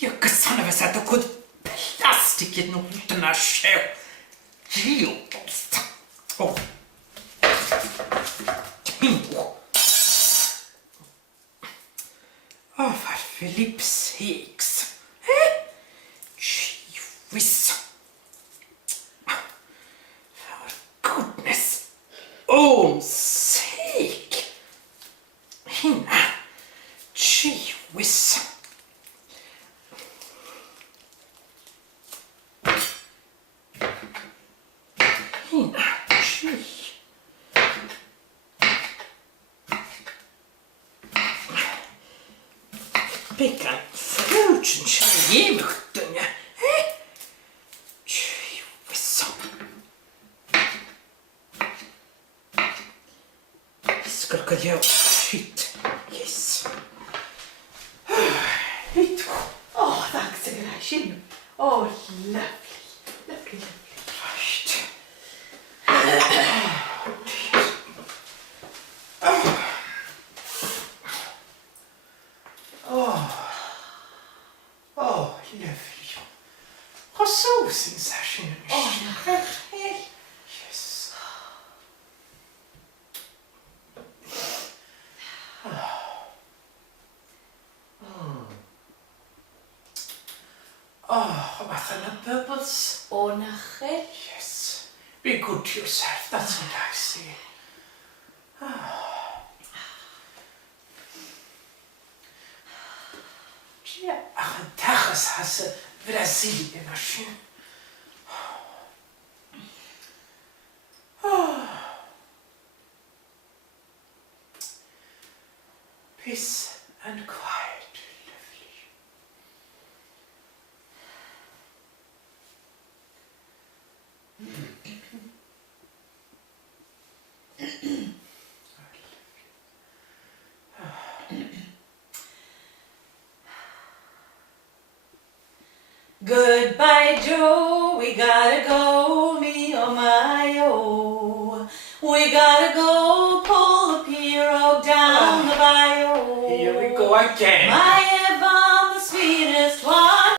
You son of a set of good plastic in the show. You. Oh. Oh, for Philip's sakes. Eh? Gee whiz. For goodness own sake. Hina. Gee whiz. Hina. Gee. Pekkan fruutsen jemukten ja. Gee whiz. Crocodile. Shit. Yes. Oh, thanks a lot. Oh, lovely. Lovely, lovely. Right. Oh, lovely. Har såsen särskilt? Yes. Oh, what bubbles. Oh, nachel. Yes. Be good to yourself, that's what I say. Ja, een dages hasse Brazilië machine. Peace and quiet, lovely. Goodbye, Joe, we gotta go, me oh my oh. We gotta go pull the pirogue down the bayou. Here we go again. My